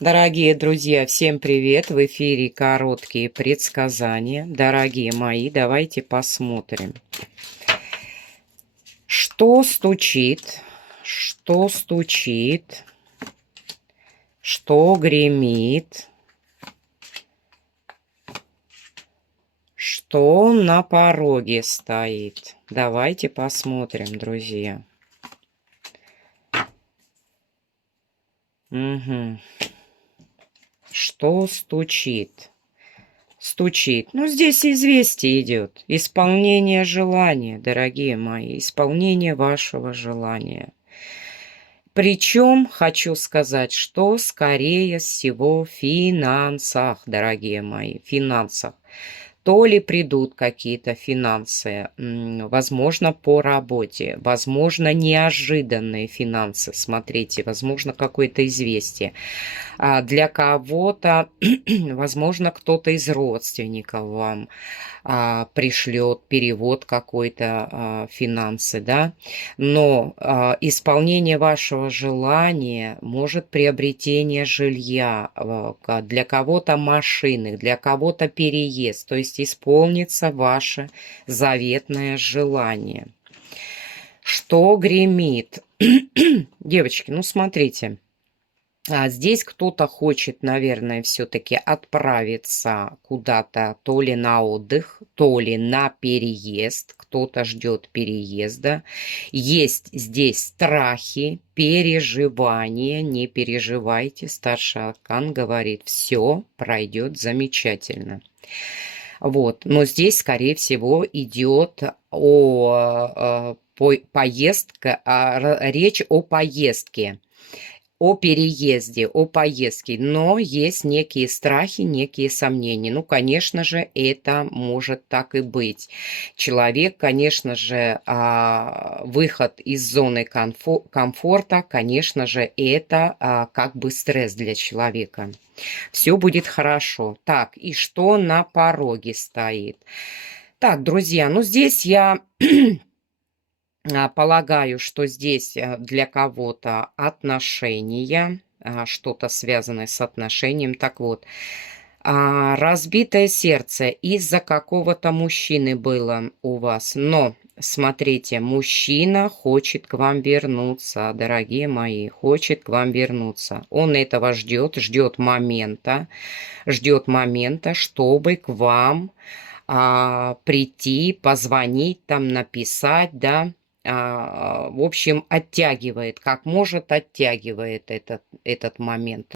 Дорогие друзья, всем привет! В эфире короткие предсказания. Дорогие мои, давайте посмотрим. Что стучит? Что стучит? Что гремит? Что на пороге стоит? Давайте посмотрим, друзья. Угу. Что стучит? Стучит. Ну, здесь известие идет. Исполнение желания, дорогие мои. Исполнение вашего желания. Причем, хочу сказать, что скорее всего в финансах, дорогие мои, в финансах. То ли придут какие-то финансы, возможно, по работе, возможно, неожиданные финансы, смотрите, возможно, какое-то известие. А для кого-то, возможно, кто-то из родственников вам пришлет перевод какой-то, финансы, да. Но исполнение вашего желания может приобретение жилья, для кого-то машины, для кого-то переезд, то есть исполнится ваше заветное желание. Что гремит? Девочки, ну смотрите. Здесь кто-то хочет, наверное, все-таки отправиться куда-то то ли на отдых, то ли на переезд. Кто-то ждет переезда. Есть здесь страхи, переживания. Не переживайте. Старший аркан говорит, все пройдет замечательно. Вот. Но здесь, скорее всего, идет о поездке, речь о поездке. О переезде, о поездке, но есть некие страхи, некие сомнения. Ну, конечно же, это может так и быть. Человек, конечно же, выход из зоны комфорта, конечно же, это как бы стресс для человека. Все будет хорошо. Так, и что на пороге стоит? Так, друзья, ну здесь я полагаю, что здесь для кого-то отношения, что-то связанное с отношением. Так вот, разбитое сердце из-за какого-то мужчины было у вас. Но, смотрите, мужчина хочет к вам вернуться, дорогие мои, хочет к вам вернуться. Он этого ждет момента, чтобы к вам прийти, позвонить, там написать, да. В общем, оттягивает, как может, оттягивает этот момент.